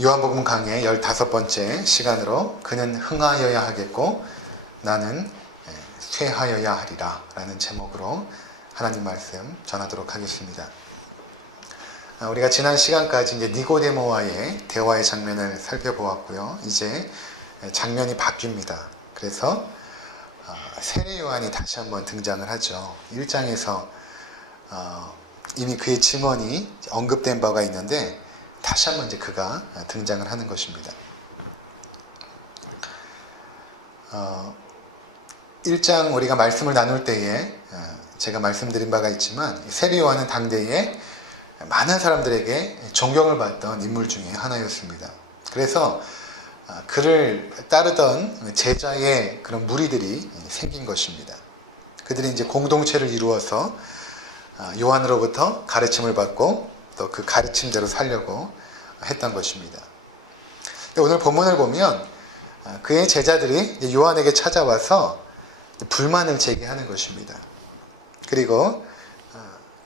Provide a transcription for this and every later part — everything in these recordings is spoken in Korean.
요한복음 강의 15번째 시간으로 그는 흥하여야 하겠고 나는 쇠하여야 하리라 라는 제목으로 하나님 말씀 전하도록 하겠습니다. 우리가 지난 시간까지 이제 니고데모와의 대화의 장면을 살펴보았고요. 이제 장면이 바뀝니다. 그래서 세례 요한이 다시 한번 등장을 하죠. 1장에서 이미 그의 증언이 언급된 바가 있는데 다시 한번 이제 그가 등장을 하는 것입니다. 1장 우리가 말씀을 나눌 때에 제가 말씀드린 바가 있지만 세례 요한은 당대에 많은 사람들에게 존경을 받던 인물 중에 하나였습니다. 그래서 그를 따르던 제자의 그런 무리들이 생긴 것입니다. 그들이 이제 공동체를 이루어서 요한으로부터 가르침을 받고 또 그 가르침대로 살려고 했던 것입니다. 오늘 본문을 보면 그의 제자들이 요한에게 찾아와서 불만을 제기하는 것입니다. 그리고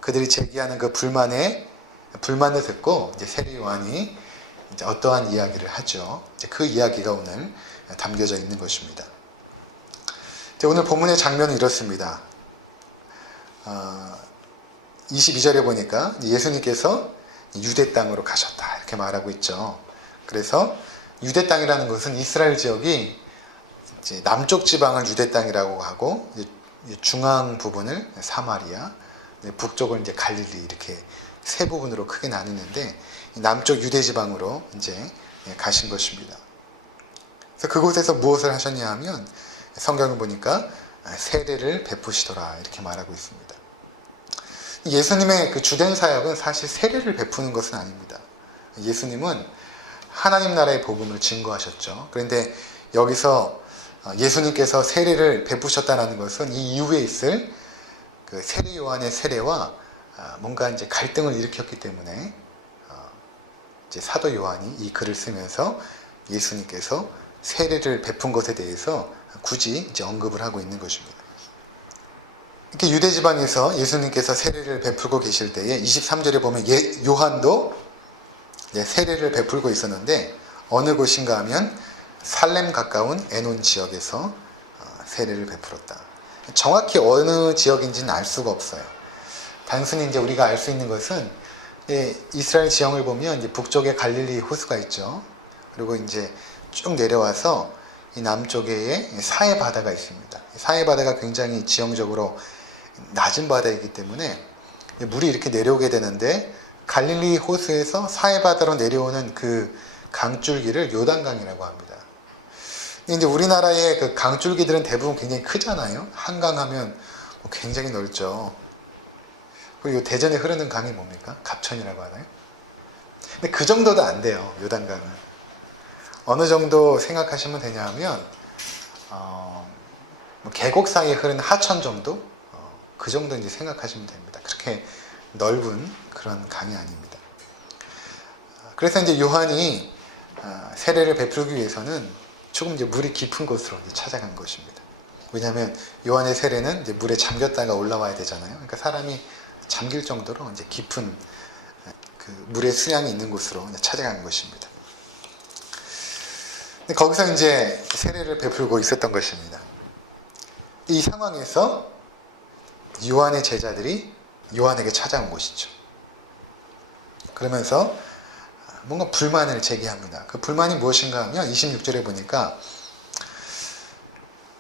그들이 제기하는 그 불만을 듣고 이제 세례 요한이 이제 어떠한 이야기를 하죠. 이제 그 이야기가 오늘 담겨져 있는 것입니다. 오늘 본문의 장면은 이렇습니다. 22절에 보니까 예수님께서 유대 땅으로 가셨다 이렇게 말하고 있죠. 그래서 유대 땅이라는 것은 이스라엘 지역이 이제 남쪽 지방을 유대 땅이라고 하고 중앙 부분을 사마리아, 북쪽을 이제 갈릴리 이렇게 세 부분으로 크게 나뉘는데 남쪽 유대 지방으로 이제 가신 것입니다. 그래서 그곳에서 무엇을 하셨냐 하면 성경을 보니까 세례를 베푸시더라 이렇게 말하고 있습니다. 예수님의 그 주된 사역은 사실 세례를 베푸는 것은 아닙니다. 예수님은 하나님 나라의 복음을 증거하셨죠. 그런데 여기서 예수님께서 세례를 베푸셨다는 것은 이 이후에 있을 그 세례 요한의 세례와 뭔가 이제 갈등을 일으켰기 때문에 이제 사도 요한이 이 글을 쓰면서 예수님께서 세례를 베푼 것에 대해서 굳이 이제 언급을 하고 있는 것입니다. 이렇게 유대 지방에서 예수님께서 세례를 베풀고 계실 때에 23절에 보면 요한도 세례를 베풀고 있었는데 어느 곳인가 하면 살렘 가까운 에논 지역에서 세례를 베풀었다. 정확히 어느 지역인지는 알 수가 없어요. 단순히 이제 우리가 알 수 있는 것은 이스라엘 지형을 보면 이제 북쪽에 갈릴리 호수가 있죠. 그리고 이제 쭉 내려와서 이 남쪽에 사해 바다가 있습니다. 사해 바다가 굉장히 지형적으로 낮은 바다이기 때문에 물이 이렇게 내려오게 되는데 갈릴리 호수에서 사해 바다로 내려오는 그 강줄기를 요단강이라고 합니다. 이제 우리나라의 그 강줄기들은 대부분 굉장히 크잖아요. 한강하면 굉장히 넓죠. 그리고 대전에 흐르는 강이 뭡니까? 갑천이라고 하나요? 근데 그 정도도 안 돼요. 요단강은. 어느 정도 생각하시면 되냐 하면 계곡 사이에 흐르는 하천 정도? 그 정도 이제 생각하시면 됩니다. 그렇게 넓은 그런 강이 아닙니다. 그래서 이제 요한이 세례를 베풀기 위해서는 조금 이제 물이 깊은 곳으로 이제 찾아간 것입니다. 왜냐하면 요한의 세례는 이제 물에 잠겼다가 올라와야 되잖아요. 그러니까 사람이 잠길 정도로 이제 깊은 그 물의 수량이 있는 곳으로 이제 찾아간 것입니다. 거기서 이제 세례를 베풀고 있었던 것입니다. 이 상황에서 요한의 제자들이 요한에게 찾아온 것이죠. 그러면서 뭔가 불만을 제기합니다. 그 불만이 무엇인가 하면 26절에 보니까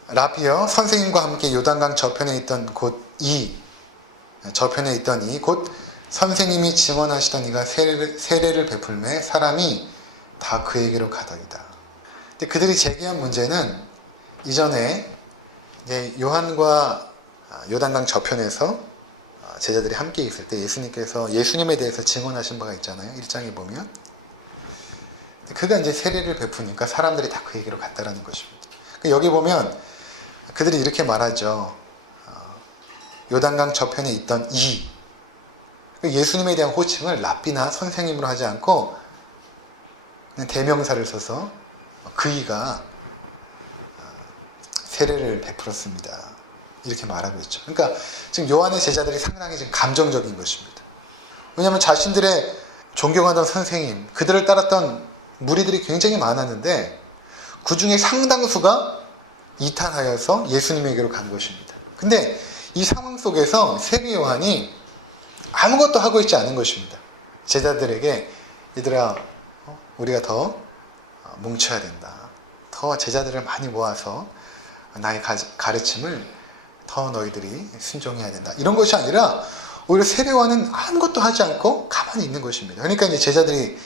라비여 선생님과 함께 요단강 저편에 있던 곧 선생님이 증언하시던 이가 세례를 베풀매 사람이 다 그에게로 가더이다. 근데 그들이 제기한 문제는 이전에 이제 요한과 요단강 저편에서 제자들이 함께 있을 때 예수님께서 예수님에 대해서 증언하신 바가 있잖아요. 1장에 보면 그가 이제 세례를 베푸니까 사람들이 다 그에게로 갔다라는 것입니다. 여기 보면 그들이 이렇게 말하죠. 요단강 저편에 있던 예수님에 대한 호칭을 랍비나 선생님으로 하지 않고 대명사를 써서 그 이가 세례를 베풀었습니다. 이렇게 말하고 있죠. 그러니까 지금 요한의 제자들이 상당히 지금 감정적인 것입니다. 왜냐하면 자신들의 존경하던 선생님, 그들을 따랐던 무리들이 굉장히 많았는데 그 중에 상당수가 이탈하여서 예수님에게로 간 것입니다. 근데 이 상황 속에서 세례 요한이 아무것도 하고 있지 않은 것입니다. 제자들에게 얘들아, 우리가 더 뭉쳐야 된다. 더 제자들을 많이 모아서 나의 가르침을 더 너희들이 순종해야 된다. 이런 것이 아니라 오히려 세례 요한은 아무것도 하지 않고 가만히 있는 것입니다. 그러니까 이제 제자들이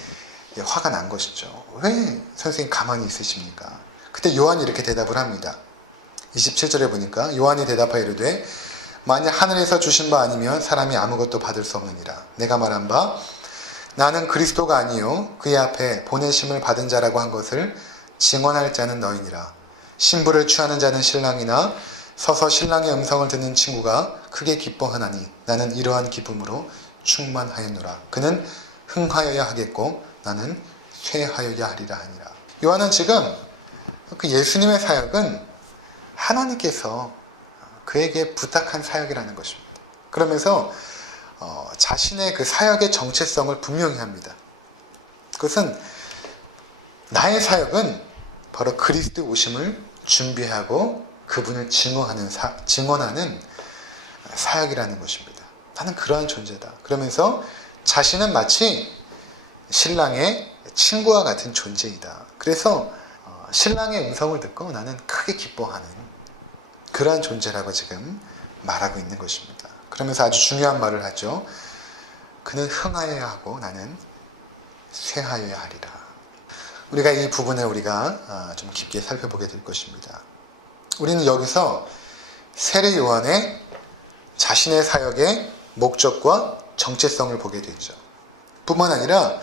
화가 난 것이죠. 왜 선생님 가만히 있으십니까? 그때 요한이 이렇게 대답을 합니다. 27절에 보니까 요한이 대답하여 이르되 만일 하늘에서 주신 바 아니면 사람이 아무것도 받을 수 없느니라. 내가 말한 바 나는 그리스도가 아니요 그의 앞에 보내심을 받은 자라고 한 것을 증언할 자는 너희니라. 신부를 취하는 자는 신랑이나 서서 신랑의 음성을 듣는 친구가 크게 기뻐하나니 나는 이러한 기쁨으로 충만하였노라. 그는 흥하여야 하겠고 나는 쇠하여야 하리라 하니라. 요한은 지금 그 예수님의 사역은 하나님께서 그에게 부탁한 사역이라는 것입니다. 그러면서 자신의 그 사역의 정체성을 분명히 합니다. 그것은 나의 사역은 바로 그리스도의 오심을 준비하고 그분을 증언하는 사역이라는 것입니다. 나는 그러한 존재다. 그러면서 자신은 마치 신랑의 친구와 같은 존재이다. 그래서 신랑의 음성을 듣고 나는 크게 기뻐하는 그러한 존재라고 지금 말하고 있는 것입니다. 그러면서 아주 중요한 말을 하죠. 그는 흥하여야 하고 나는 쇠하여야 하리라. 우리가 이 부분을 우리가 좀 깊게 살펴보게 될 것입니다. 우리는 여기서 세례 요한의 자신의 사역의 목적과 정체성을 보게 되죠. 뿐만 아니라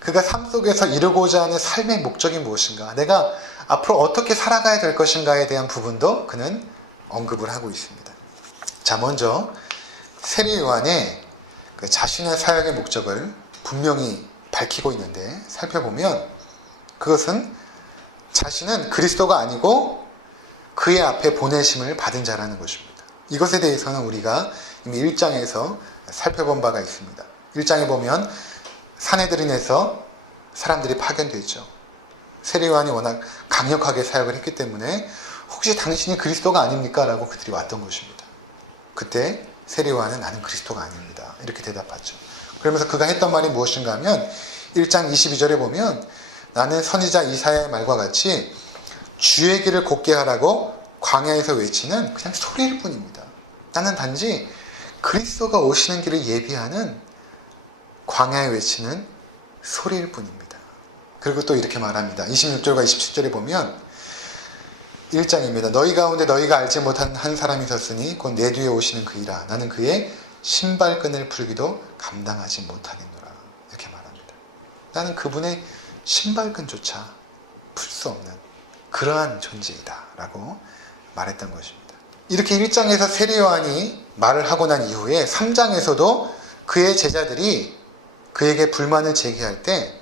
그가 삶 속에서 이루고자 하는 삶의 목적이 무엇인가, 내가 앞으로 어떻게 살아가야 될 것인가에 대한 부분도 그는 언급을 하고 있습니다. 자, 먼저 세례 요한의 그 자신의 사역의 목적을 분명히 밝히고 있는데 살펴보면 그것은 자신은 그리스도가 아니고 그의 앞에 보내심을 받은 자라는 것입니다. 이것에 대해서는 우리가 이미 1장에서 살펴본 바가 있습니다. 1장에 보면 산헤드린에서 사람들이 파견되죠. 세례 요한이 워낙 강력하게 사역을 했기 때문에 혹시 당신이 그리스도가 아닙니까? 라고 그들이 왔던 것입니다. 그때 세례 요한은 나는 그리스도가 아닙니다. 이렇게 대답하죠. 그러면서 그가 했던 말이 무엇인가 하면 1장 22절에 보면 나는 선지자 이사야의 말과 같이 주의 길을 곧게 하라고 광야에서 외치는 그냥 소리일 뿐입니다. 나는 단지 그리스도가 오시는 길을 예비하는 광야에 외치는 소리일 뿐입니다. 그리고 또 이렇게 말합니다. 26절과 27절에 보면 1장입니다. 너희 가운데 너희가 알지 못한 한 사람이 있었으니 곧 내 뒤에 오시는 그이라. 나는 그의 신발끈을 풀기도 감당하지 못하겠노라. 이렇게 말합니다. 나는 그분의 신발끈조차 풀 수 없는 그러한 존재이다 라고 말했던 것입니다. 이렇게 1장에서 세례 요한이 말을 하고 난 이후에 3장에서도 그의 제자들이 그에게 불만을 제기할 때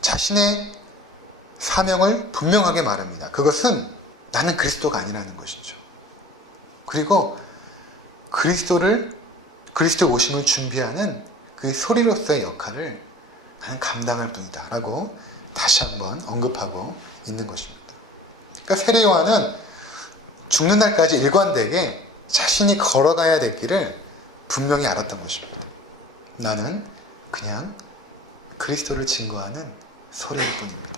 자신의 사명을 분명하게 말합니다. 그것은 나는 그리스도가 아니라는 것이죠. 그리고 그리스도의 오심을 준비하는 그 소리로서의 역할을 나는 감당할 뿐이다 라고 다시 한번 언급하고 있는 것입니다. 그러니까 세례 요한은 죽는 날까지 일관되게 자신이 걸어가야 될 길을 분명히 알았던 것입니다. 나는 그냥 그리스도를 증거하는 소리일 뿐입니다.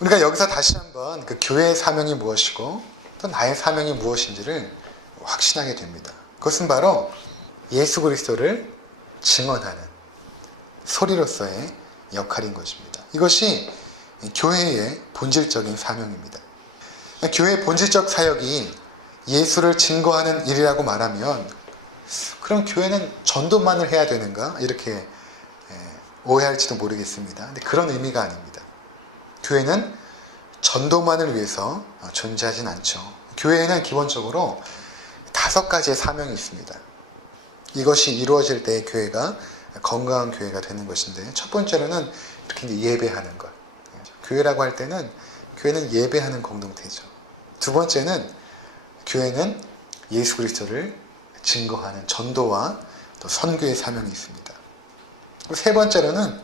우리가 여기서 다시 한번 그 교회의 사명이 무엇이고 또 나의 사명이 무엇인지를 확신하게 됩니다. 그것은 바로 예수 그리스도를 증언하는 소리로서의 역할인 것입니다. 이것이 교회의 본질적인 사명입니다. 교회의 본질적 사역이 예수를 증거하는 일이라고 말하면 그럼 교회는 전도만을 해야 되는가? 이렇게 오해할지도 모르겠습니다. 근데 그런 의미가 아닙니다. 교회는 전도만을 위해서 존재하진 않죠. 교회에는 기본적으로 5가지의 사명이 있습니다. 이것이 이루어질 때 교회가 건강한 교회가 되는 것인데, 첫 번째로는 이렇게 예배하는 것. 교회라고 할 때는 교회는 예배하는 공동체죠. 두 번째는 교회는 예수 그리스도를 증거하는 전도와 또 선교의 사명이 있습니다. 세 번째로는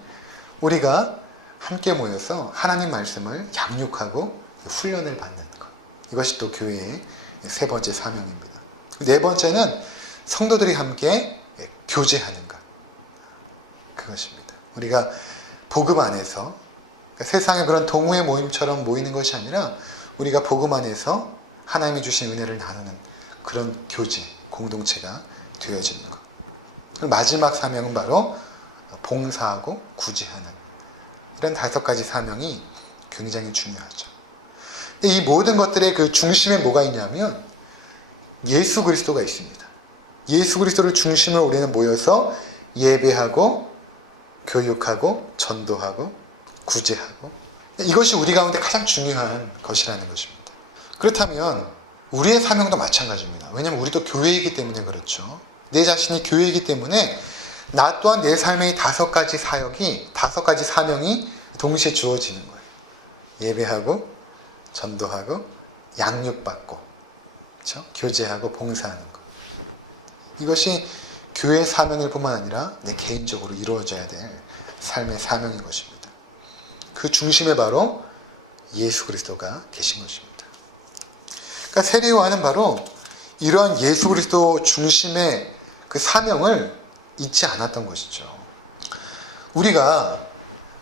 우리가 함께 모여서 하나님 말씀을 양육하고 훈련을 받는 것. 이것이 또 교회의 세 번째 사명입니다. 네 번째는 성도들이 함께 교제하는 것. 그것입니다. 우리가 복음 안에서 그러니까 세상의 그런 동호회 모임처럼 모이는 것이 아니라 우리가 복음 안에서 하나님이 주신 은혜를 나누는 그런 교제, 공동체가 되어지는 것. 그리고 마지막 사명은 바로 봉사하고 구제하는 이런 5가지 사명이 굉장히 중요하죠. 이 모든 것들의 그 중심에 뭐가 있냐면 예수 그리스도가 있습니다. 예수 그리스도를 중심으로 우리는 모여서 예배하고 교육하고 전도하고 구제하고 이것이 우리 가운데 가장 중요한 것이라는 것입니다. 그렇다면 우리의 사명도 마찬가지입니다. 왜냐하면 우리도 교회이기 때문에 그렇죠. 내 자신이 교회이기 때문에 나 또한 내 삶의 5가지 사역이 5가지 사명이 동시에 주어지는 거예요. 예배하고 전도하고 양육받고 그렇죠? 교제하고 봉사하는 것. 이것이 교회의 사명일 뿐만 아니라 내 개인적으로 이루어져야 될 삶의 사명인 것입니다. 그 중심에 바로 예수 그리스도가 계신 것입니다. 그러니까 세례요한은 바로 이러한 예수 그리스도 중심의 그 사명을 잊지 않았던 것이죠. 우리가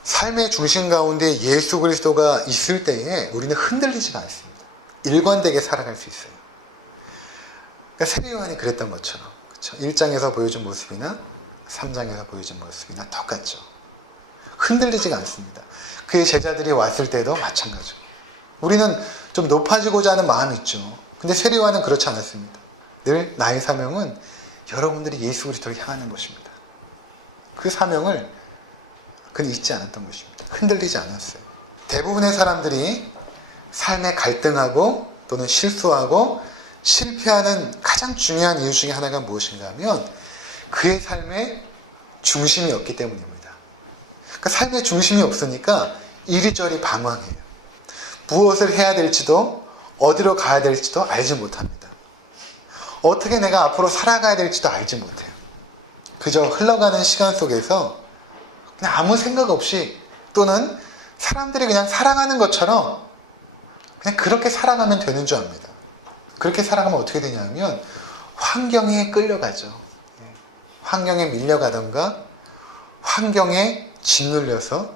삶의 중심 가운데 예수 그리스도가 있을 때에 우리는 흔들리지가 않습니다. 일관되게 살아갈 수 있어요. 그러니까 세례요한이 그랬던 것처럼 그렇죠? 1장에서 보여준 모습이나 3장에서 보여준 모습이나 똑같죠. 흔들리지가 않습니다. 그의 제자들이 왔을 때도 마찬가지고 우리는 좀 높아지고자 하는 마음이 있죠. 근데 세례요한은 그렇지 않았습니다. 늘 나의 사명은 여러분들이 예수 그리스도를 향하는 것입니다. 그 사명을 그는 잊지 않았던 것입니다. 흔들리지 않았어요. 대부분의 사람들이 삶에 갈등하고 또는 실수하고 실패하는 가장 중요한 이유 중에 하나가 무엇인가 하면 그의 삶에 중심이 없기 때문입니다. 그러니까 삶에 중심이 없으니까 이리저리 방황해요. 무엇을 해야 될지도 어디로 가야 될지도 알지 못합니다. 어떻게 내가 앞으로 살아가야 될지도 알지 못해요. 그저 흘러가는 시간 속에서 그냥 아무 생각 없이 또는 사람들이 그냥 살아가는 것처럼 그냥 그렇게 살아가면 되는 줄 압니다. 그렇게 살아가면 어떻게 되냐면 환경에 끌려가죠. 환경에 밀려가던가 환경에 짓눌려서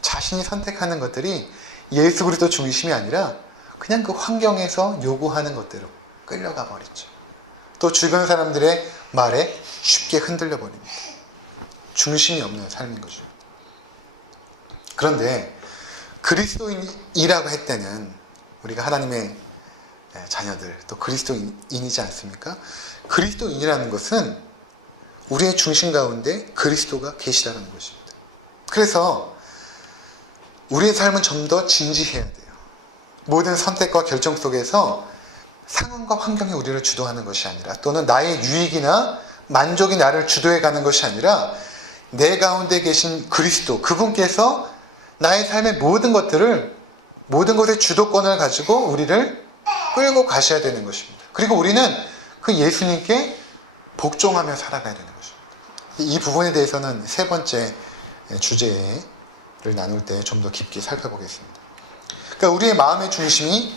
자신이 선택하는 것들이 예수 그리스도 중심이 아니라 그냥 그 환경에서 요구하는 것대로 끌려가 버리죠. 또 주변 사람들의 말에 쉽게 흔들려 버립니다. 중심이 없는 삶인 거죠. 그런데 그리스도인이라고 할 때는 우리가 하나님의 자녀들 또 그리스도인이지 않습니까? 그리스도인이라는 것은 우리의 중심 가운데 그리스도가 계시다는 것입니다. 그래서 우리의 삶은 좀 더 진지해야 돼요. 모든 선택과 결정 속에서 상황과 환경이 우리를 주도하는 것이 아니라 또는 나의 유익이나 만족이 나를 주도해 가는 것이 아니라 내 가운데 계신 그리스도 그분께서 나의 삶의 모든 것들을 모든 것의 주도권을 가지고 우리를 끌고 가셔야 되는 것입니다. 그리고 우리는 그 예수님께 복종하며 살아가야 되는 것입니다. 이 부분에 대해서는 세 번째 주제를 나눌 때 좀 더 깊게 살펴보겠습니다. 그러니까 우리의 마음의 중심이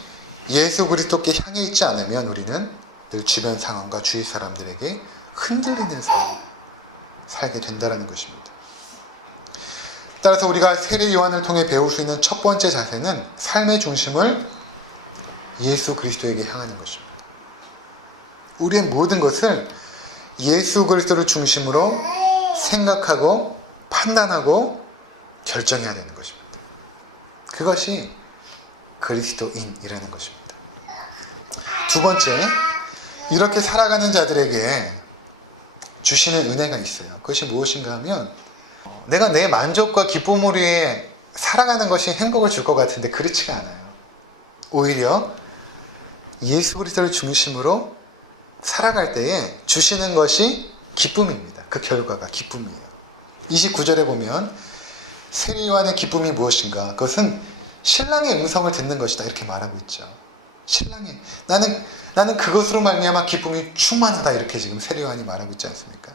예수 그리스도께 향해 있지 않으면 우리는 늘 주변 상황과 주위 사람들에게 흔들리는 삶을 살게 된다는 것입니다. 따라서 우리가 세례 요한을 통해 배울 수 있는 첫 번째 자세는 삶의 중심을 예수 그리스도에게 향하는 것입니다. 우리의 모든 것을 예수 그리스도를 중심으로 생각하고 판단하고 결정해야 되는 것입니다. 그것이 그리스도인이라는 것입니다. 두 번째, 이렇게 살아가는 자들에게 주시는 은혜가 있어요. 그것이 무엇인가 하면 내가 내 만족과 기쁨을 위해 살아가는 것이 행복을 줄 것 같은데 그렇지가 않아요. 오히려 예수 그리스도를 중심으로 살아갈 때에 주시는 것이 기쁨입니다. 그 결과가 기쁨이에요. 29절에 보면 세례 요한의 기쁨이 무엇인가? 그것은 신랑의 음성을 듣는 것이다. 이렇게 말하고 있죠. 신랑의 나는 그것으로 말미암아 기쁨이 충만하다. 이렇게 지금 세례 요한이 말하고 있지 않습니까?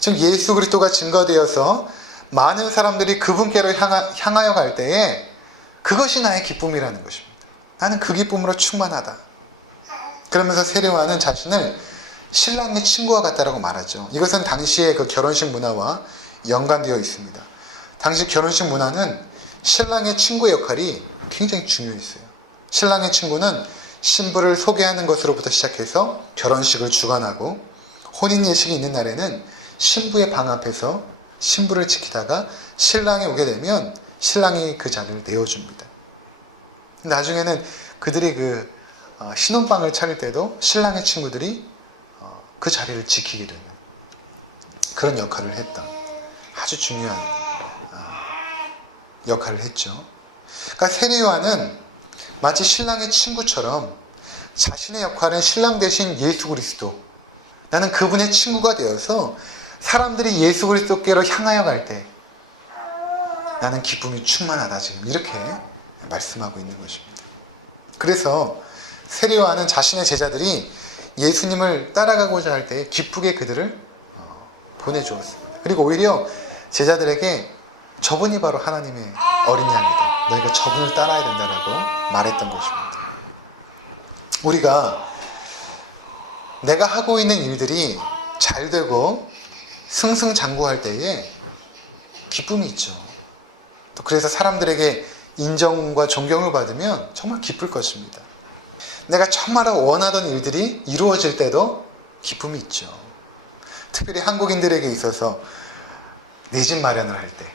즉 예수 그리스도가 증거되어서 많은 사람들이 그분께로 향하여 갈 때에 그것이 나의 기쁨이라는 것입니다. 나는 그 기쁨으로 충만하다. 그러면서 세례요한은 자신을 신랑의 친구와 같다라고 말하죠. 이것은 당시의 그 결혼식 문화와 연관되어 있습니다. 당시 결혼식 문화는 신랑의 친구의 역할이 굉장히 중요했어요. 신랑의 친구는 신부를 소개하는 것으로부터 시작해서 결혼식을 주관하고, 혼인 예식이 있는 날에는 신부의 방 앞에서 신부를 지키다가 신랑이 오게 되면 신랑이 그 자리를 내어줍니다. 나중에는 그들이 신혼방을 차릴 때도 신랑의 친구들이 그 자리를 지키게 되는 그런 역할을 했던, 아주 중요한 역할을 했죠. 그러니까 세례요한은 마치 신랑의 친구처럼 자신의 역할은 신랑 대신 예수 그리스도, 나는 그분의 친구가 되어서 사람들이 예수 그리스도께로 향하여 갈 때 나는 기쁨이 충만하다, 지금 이렇게 말씀하고 있는 것입니다. 그래서 세례요한은 자신의 제자들이 예수님을 따라가고자 할 때 기쁘게 그들을 보내주었습니다. 그리고 오히려 제자들에게 저분이 바로 하나님의 어린 양이다, 너희가 저분을 따라야 된다라고 말했던 것입니다. 우리가 내가 하고 있는 일들이 잘 되고 승승장구할 때에 기쁨이 있죠. 또 그래서 사람들에게 인정과 존경을 받으면 정말 기쁠 것입니다. 내가 정말 원하던 일들이 이루어질 때도 기쁨이 있죠. 특별히 한국인들에게 있어서 내 집 마련을 할 때,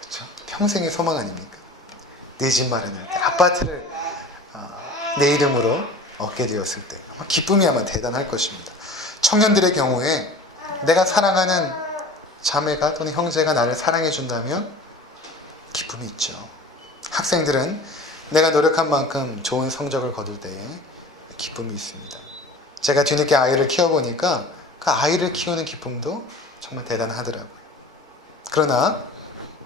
그렇죠? 평생의 소망 아닙니까? 내 집 마련할 때, 아파트를 내 이름으로 얻게 되었을 때 아마 기쁨이 아마 대단할 것입니다. 청년들의 경우에 내가 사랑하는 자매가 또는 형제가 나를 사랑해 준다면 기쁨이 있죠. 학생들은 내가 노력한 만큼 좋은 성적을 거둘 때에 기쁨이 있습니다. 제가 뒤늦게 아이를 키워보니까 그 아이를 키우는 기쁨도 정말 대단하더라고요. 그러나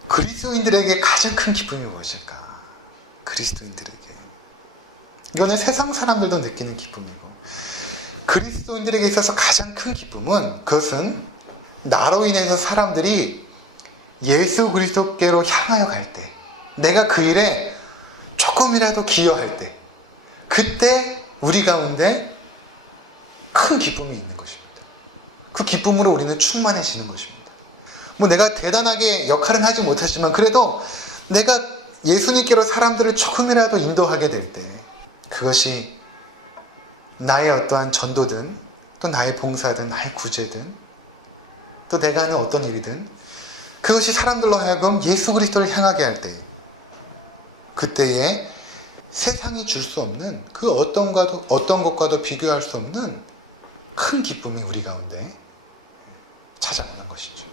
그리스도인들에게 가장 큰 기쁨이 무엇일까? 그리스도인들에게, 이거는 세상 사람들도 느끼는 기쁨이고, 그리스도인들에게 있어서 가장 큰 기쁨은, 그것은 나로 인해서 사람들이 예수 그리스도께로 향하여 갈 때, 내가 그 일에 조금이라도 기여할 때, 그때 우리 가운데 큰 기쁨이 있는 것입니다. 그 기쁨으로 우리는 충만해지는 것입니다. 내가 대단하게 역할은 하지 못하지만 그래도 내가 예수님께로 사람들을 조금이라도 인도하게 될 때, 그것이 나의 어떠한 전도든, 또 나의 봉사든, 나의 구제든, 또 내가 하는 어떤 일이든, 그것이 사람들로 하여금 예수 그리스도를 향하게 할 때, 그때에 세상이 줄 수 없는 그 어떤 것과도 비교할 수 없는 큰 기쁨이 우리 가운데 찾아오는 것이죠.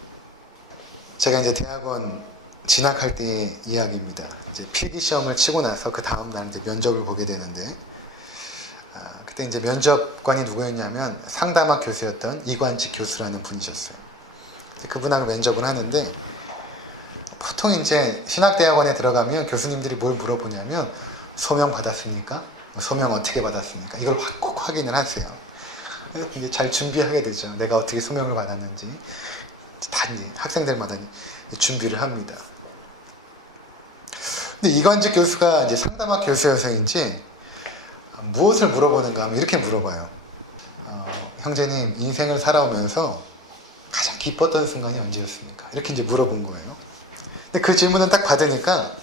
제가 이제 대학원 진학할 때의 이야기입니다. 이제 필기 시험을 치고 나서 그 다음 날 이제 면접을 보게 되는데, 그때 이제 면접관이 누구였냐면 상담학 교수였던 이관직 교수라는 분이셨어요. 그분하고 면접을 하는데, 보통 이제 신학대학원에 들어가면 교수님들이 뭘 물어보냐면 소명 받았습니까? 소명 어떻게 받았습니까? 이걸 꼭 확인을 하세요. 그래서 이제 잘 준비하게 되죠. 내가 어떻게 소명을 받았는지 다 이제 학생들마다 준비를 합니다. 근데 이관직 교수가 이제 상담학 교수여서인지 무엇을 물어보는가 하면 이렇게 물어봐요. 형제님, 인생을 살아오면서 가장 기뻤던 순간이 언제였습니까? 이렇게 이제 물어본 거예요. 근데 그 질문을 딱 받으니까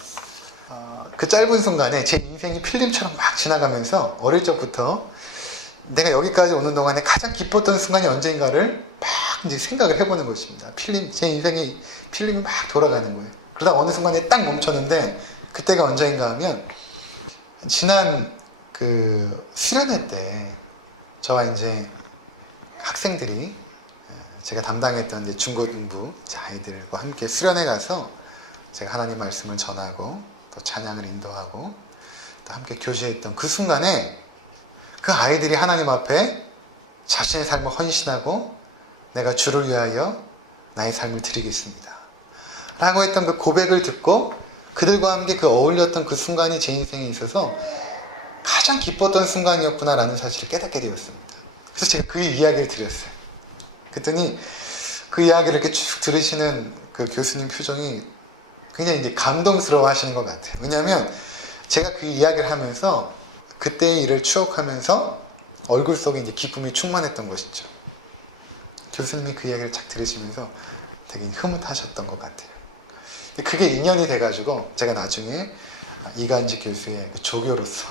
그 짧은 순간에 제 인생이 필름처럼 막 지나가면서 어릴 적부터 내가 여기까지 오는 동안에 가장 기뻤던 순간이 언제인가를 막 이제 생각을 해보는 것입니다. 제 인생이 필름이 막 돌아가는 거예요. 그러다 어느 순간에 딱 멈췄는데, 그때가 언제인가 하면 지난 그 수련회 때 저와 이제 학생들이, 제가 담당했던 이제 중고등부 아이들과 함께 수련회 가서 제가 하나님 말씀을 전하고 또 찬양을 인도하고 또 함께 교제했던 그 순간에 그 아이들이 하나님 앞에 자신의 삶을 헌신하고 내가 주를 위하여 나의 삶을 드리겠습니다 라고 했던 그 고백을 듣고 그들과 함께 그 어울렸던 그 순간이 제 인생에 있어서 가장 기뻤던 순간이었구나 라는 사실을 깨닫게 되었습니다. 그래서 제가 그 이야기를 드렸어요. 그랬더니 그 이야기를 이렇게 쭉 들으시는 그 교수님 표정이 굉장히 이제 감동스러워 하시는 것 같아요. 왜냐하면 제가 그 이야기를 하면서 그때의 일을 추억하면서 얼굴 속에 이제 기쁨이 충만했던 것이죠. 교수님이 그 이야기를 쫙 들으시면서 되게 흐뭇하셨던 것 같아요. 그게 인연이 돼가지고 제가 나중에 이간지 교수의 조교로서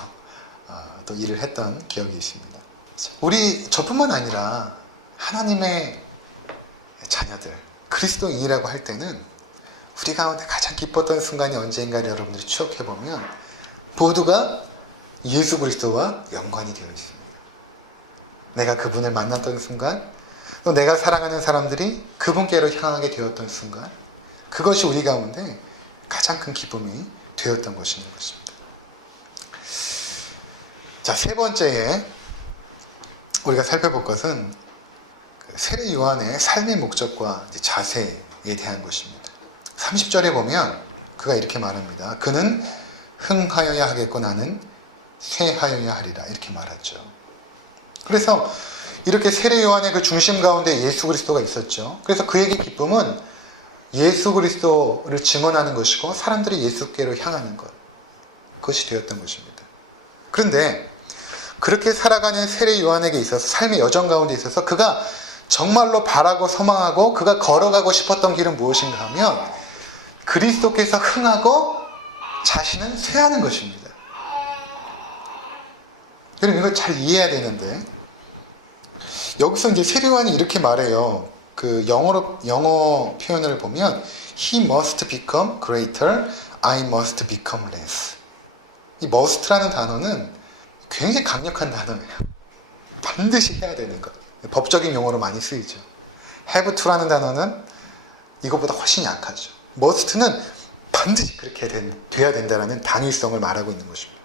또 일을 했던 기억이 있습니다. 우리 저뿐만 아니라 하나님의 자녀들, 그리스도인이라고 할 때는 우리 가운데 가장 기뻤던 순간이 언제인가를 여러분들이 추억해보면 모두가 예수 그리스도와 연관이 되어 있습니다. 내가 그분을 만났던 순간, 또 내가 사랑하는 사람들이 그분께로 향하게 되었던 순간, 그것이 우리 가운데 가장 큰 기쁨이 되었던 것인 것입니다. 자, 세 번째에 우리가 살펴볼 것은 세례 요한의 삶의 목적과 자세에 대한 것입니다. 30절에 보면 그가 이렇게 말합니다. 그는 흥하여야 하겠고 나는 쇠하여야 하리라, 이렇게 말하죠. 그래서 이렇게 세례 요한의 그 중심 가운데 예수 그리스도가 있었죠. 그래서 그에게 기쁨은 예수 그리스도를 증언하는 것이고 사람들이 예수께로 향하는 것, 그것이 되었던 것입니다. 그런데 그렇게 살아가는 세례 요한에게 있어서 삶의 여정 가운데 있어서 그가 정말로 바라고 소망하고 그가 걸어가고 싶었던 길은 무엇인가 하면 그리스도께서 흥하고 자신은 쇠하는 것입니다. 그럼 이걸 잘 이해해야 되는데, 여기서 이제 세례 요한이 이렇게 말해요. 그 영어 표현을 보면 He must become greater, I must become less. 이 must라는 단어는 굉장히 강력한 단어예요. 반드시 해야 되는 것. 법적인 용어로 많이 쓰이죠. have to라는 단어는 이것보다 훨씬 약하죠. must는 반드시 그렇게 돼야 된다는 당위성을 말하고 있는 것입니다.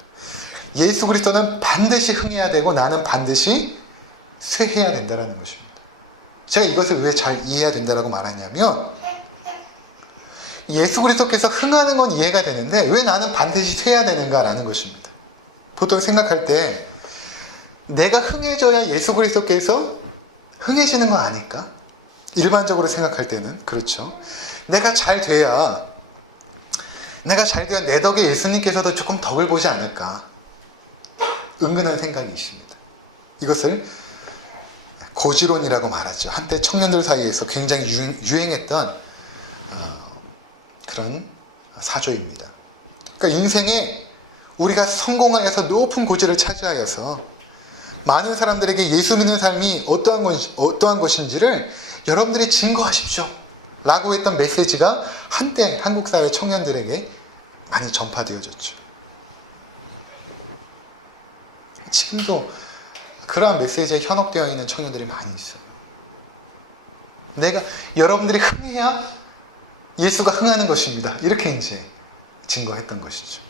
예수 그리스도는 반드시 흥해야 되고 나는 반드시 쇠해야 된다는 것입니다. 제가 이것을 왜 잘 이해해야 된다고 말하냐면, 예수 그리스도께서 흥하는 건 이해가 되는데 왜 나는 반드시 쇠해야 되는가라는 것입니다. 보통 생각할 때 내가 흥해져야 예수 그리스도께서 흥해지는 거 아닐까? 일반적으로 생각할 때는 그렇죠. 내가 잘 돼야 내 덕에 예수님께서도 조금 덕을 보지 않을까? 은근한 생각이 있습니다. 이것을 고지론이라고 말하죠. 한때 청년들 사이에서 굉장히 유행했던 그런 사조입니다. 그러니까 인생에 우리가 성공하여서 높은 고지를 차지하여서 많은 사람들에게 예수 믿는 삶이 어떠한 것인지를 여러분들이 증거하십시오 라고 했던 메시지가 한때 한국 사회 청년들에게 많이 전파되어졌죠. 지금도 그러한 메시지에 현혹되어 있는 청년들이 많이 있어요. 여러분들이 흥해야 예수가 흥하는 것입니다, 이렇게 이제 증거했던 것이죠.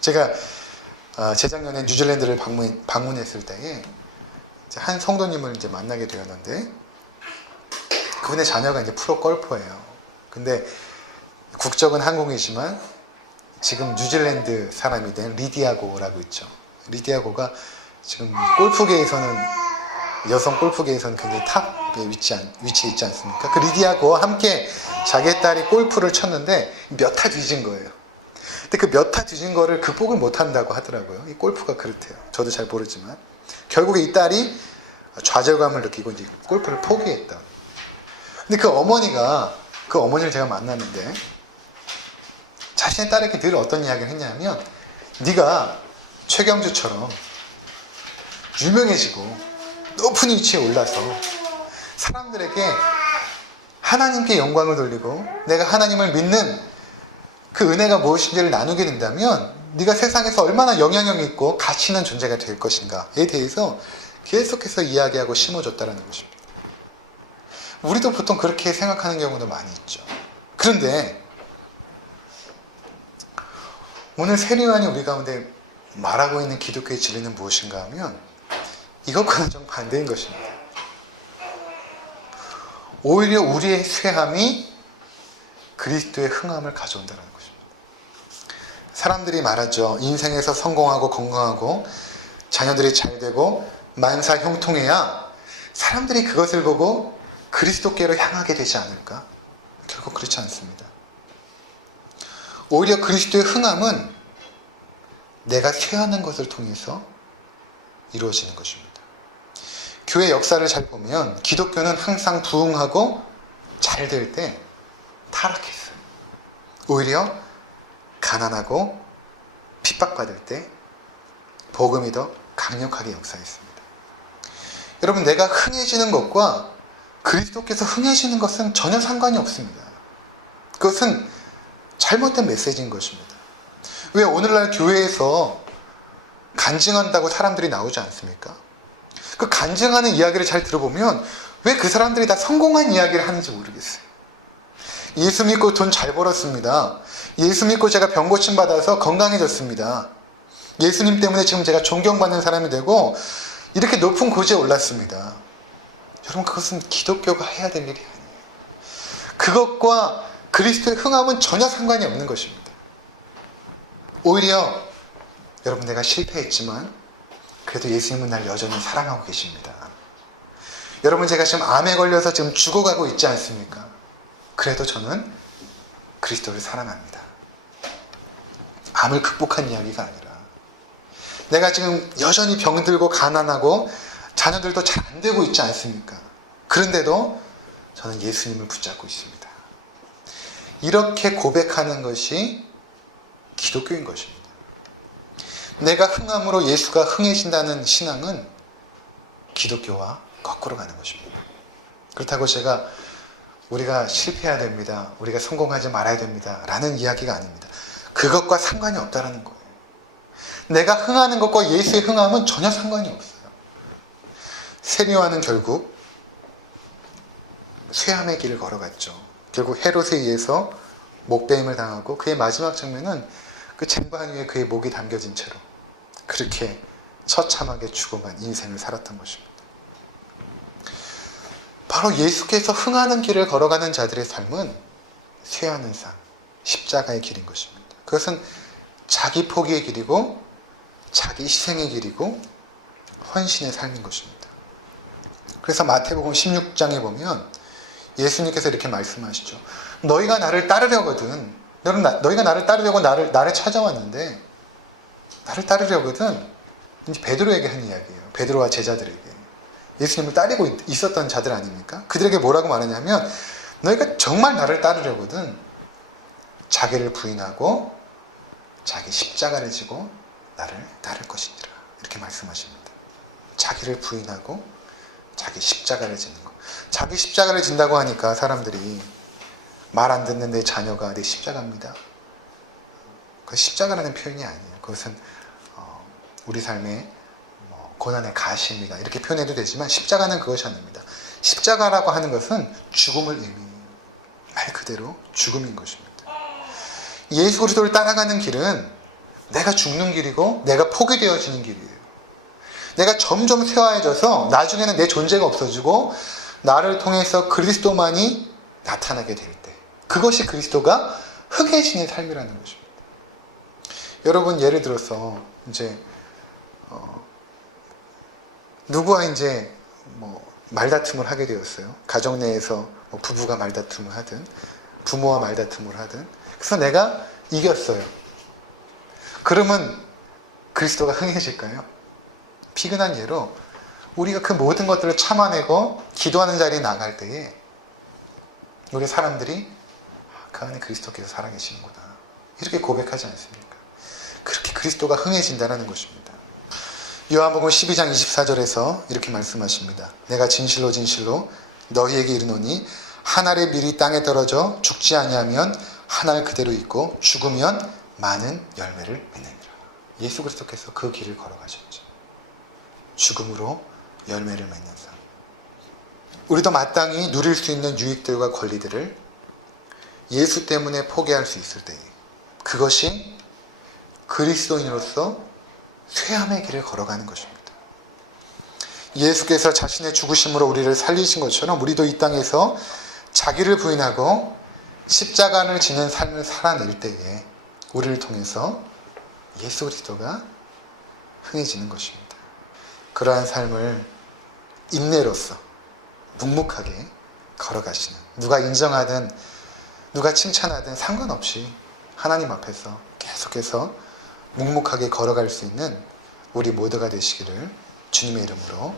제가 재작년에 뉴질랜드를 방문했을 때에 한 성도님을 이제 만나게 되었는데, 그분의 자녀가 이제 프로 골퍼예요. 근데 국적은 한국이지만 지금 뉴질랜드 사람이 된 리디아고라고 있죠. 리디아고가 지금 골프계에서는, 여성 골프계에서는 굉장히 탑에 위치해 있지 않습니까? 그 리디아고와 함께 자기 딸이 골프를 쳤는데 몇 타 뒤진 거예요. 근데 그 몇 타 뒤진 거를 극복을 못 한다고 하더라고요. 이 골프가 그렇대요. 저도 잘 모르지만. 결국에 이 딸이 좌절감을 느끼고 이제 골프를 포기했다. 근데 그 어머니를 제가 만났는데 자신의 딸에게 늘 어떤 이야기를 했냐면, 네가 최경주처럼 유명해지고 높은 위치에 올라서 사람들에게 하나님께 영광을 돌리고 내가 하나님을 믿는 그 은혜가 무엇인지를 나누게 된다면 네가 세상에서 얼마나 영향력 있고 가치 있는 존재가 될 것인가에 대해서 계속해서 이야기하고 심어줬다는 것입니다. 우리도 보통 그렇게 생각하는 경우도 많이 있죠. 그런데 오늘 세례 요한이 우리 가운데 말하고 있는 기독교의 진리는 무엇인가 하면 이것과는 좀 반대인 것입니다. 오히려 우리의 쇠함이 그리스도의 흥함을 가져온다는 것입니다. 사람들이 말하죠. 인생에서 성공하고 건강하고 자녀들이 잘 되고 만사 형통해야 사람들이 그것을 보고 그리스도께로 향하게 되지 않을까? 결국 그렇지 않습니다. 오히려 그리스도의 흥함은 내가 쇠하는 것을 통해서 이루어지는 것입니다. 교회 역사를 잘 보면 기독교는 항상 부흥하고 잘 될 때 타락했어요. 오히려 가난하고 핍박받을 때 복음이 더 강력하게 역사했습니다. 여러분, 내가 흥해지는 것과 그리스도께서 흥해지는 것은 전혀 상관이 없습니다. 그것은 잘못된 메시지인 것입니다. 왜 오늘날 교회에서 간증한다고 사람들이 나오지 않습니까? 그 간증하는 이야기를 잘 들어보면 왜 그 사람들이 다 성공한 이야기를 하는지 모르겠어요. 예수 믿고 돈 잘 벌었습니다. 예수 믿고 제가 병 고침 받아서 건강해졌습니다. 예수님 때문에 지금 제가 존경받는 사람이 되고 이렇게 높은 고지에 올랐습니다. 여러분, 그것은 기독교가 해야 될 일이 아니에요. 그것과 그리스도의 흥함은 전혀 상관이 없는 것입니다. 오히려 여러분, 내가 실패했지만 그래도 예수님은 날 여전히 사랑하고 계십니다. 여러분, 제가 지금 암에 걸려서 지금 죽어가고 있지 않습니까? 그래도 저는 그리스도를 사랑합니다. 암을 극복한 이야기가 아니라 내가 지금 여전히 병들고 가난하고 자녀들도 잘 안 되고 있지 않습니까? 그런데도 저는 예수님을 붙잡고 있습니다. 이렇게 고백하는 것이 기독교인 것입니다. 내가 흥함으로 예수가 흥해진다는 신앙은 기독교와 거꾸로 가는 것입니다. 그렇다고 제가 우리가 실패해야 됩니다, 우리가 성공하지 말아야 됩니다 라는 이야기가 아닙니다. 그것과 상관이 없다는 거예요. 내가 흥하는 것과 예수의 흥함은 전혀 상관이 없어요. 세미와는 결국 쇠함의 길을 걸어갔죠. 결국 헤롯에 의해서 목베임을 당하고 그의 마지막 장면은 그 쟁반 위에 그의 목이 담겨진 채로 그렇게 처참하게 죽어간 인생을 살았던 것입니다. 바로 예수께서 흥하는 길을 걸어가는 자들의 삶은 쇠하는 삶, 십자가의 길인 것입니다. 그것은 자기 포기의 길이고 자기 희생의 길이고 헌신의 삶인 것입니다. 그래서 마태복음 16장에 보면 예수님께서 이렇게 말씀하시죠. 너희가 나를 따르려거든, 너희가 나를 따르려고 나를 찾아왔는데 나를 따르려거든, 이제 베드로에게 한 이야기예요. 베드로와 제자들에게. 예수님을 따르고 있었던 자들 아닙니까? 그들에게 뭐라고 말하냐면 너희가 정말 나를 따르려거든 자기를 부인하고 자기 십자가를 지고 나를 따를 것이니라. 이렇게 말씀하십니다. 자기를 부인하고 자기 십자가를 지는 것. 자기 십자가를 진다고 하니까 사람들이 말 안 듣는 내 자녀가 내 십자가입니다. 그 십자가라는 표현이 아니에요. 그것은 우리 삶의 고난의 가시입니다. 이렇게 표현해도 되지만 십자가는 그것이 아닙니다. 십자가라고 하는 것은 죽음을 의미해요. 말 그대로 죽음인 것입니다. 예수 그리스도를 따라가는 길은 내가 죽는 길이고 내가 포기되어지는 길이에요. 내가 점점 쇠화해져서 나중에는 내 존재가 없어지고 나를 통해서 그리스도만이 나타나게 될 때, 그것이 그리스도가 흥해지는 삶이라는 것입니다. 여러분, 예를 들어서 이제 누구와 이제 말다툼을 하게 되었어요. 가정 내에서 부부가 말다툼을 하든 부모와 말다툼을 하든, 그래서 내가 이겼어요. 그러면 그리스도가 흥해질까요? 피근한 예로 우리가 그 모든 것들을 참아내고 기도하는 자리에 나갈 때에 우리 사람들이 그 안에 그리스도께서 살아계시는구나 이렇게 고백하지 않습니까? 그렇게 그리스도가 흥해진다는 것입니다. 요한복음 12장 24절에서 이렇게 말씀하십니다. 내가 진실로 진실로 너희에게 이르노니 한 알의 밀이 땅에 떨어져 죽지 아니하면 한 알 그대로 있고 죽으면 많은 열매를 맺느니라. 예수 그리스도께서 그 길을 걸어가셨죠. 죽음으로 열매를 맺는 삶. 우리도 마땅히 누릴 수 있는 유익들과 권리들을 예수 때문에 포기할 수 있을 때에 그것이 그리스도인으로서 쇠함의 길을 걸어가는 것입니다. 예수께서 자신의 죽으심으로 우리를 살리신 것처럼 우리도 이 땅에서 자기를 부인하고 십자가를 지는 삶을 살아낼 때에 우리를 통해서 예수 그리스도가 흥해지는 것입니다. 그러한 삶을 인내로서 묵묵하게 걸어가시는, 누가 인정하든 누가 칭찬하든 상관없이 하나님 앞에서 계속해서 묵묵하게 걸어갈 수 있는 우리 모두가 되시기를 주님의 이름으로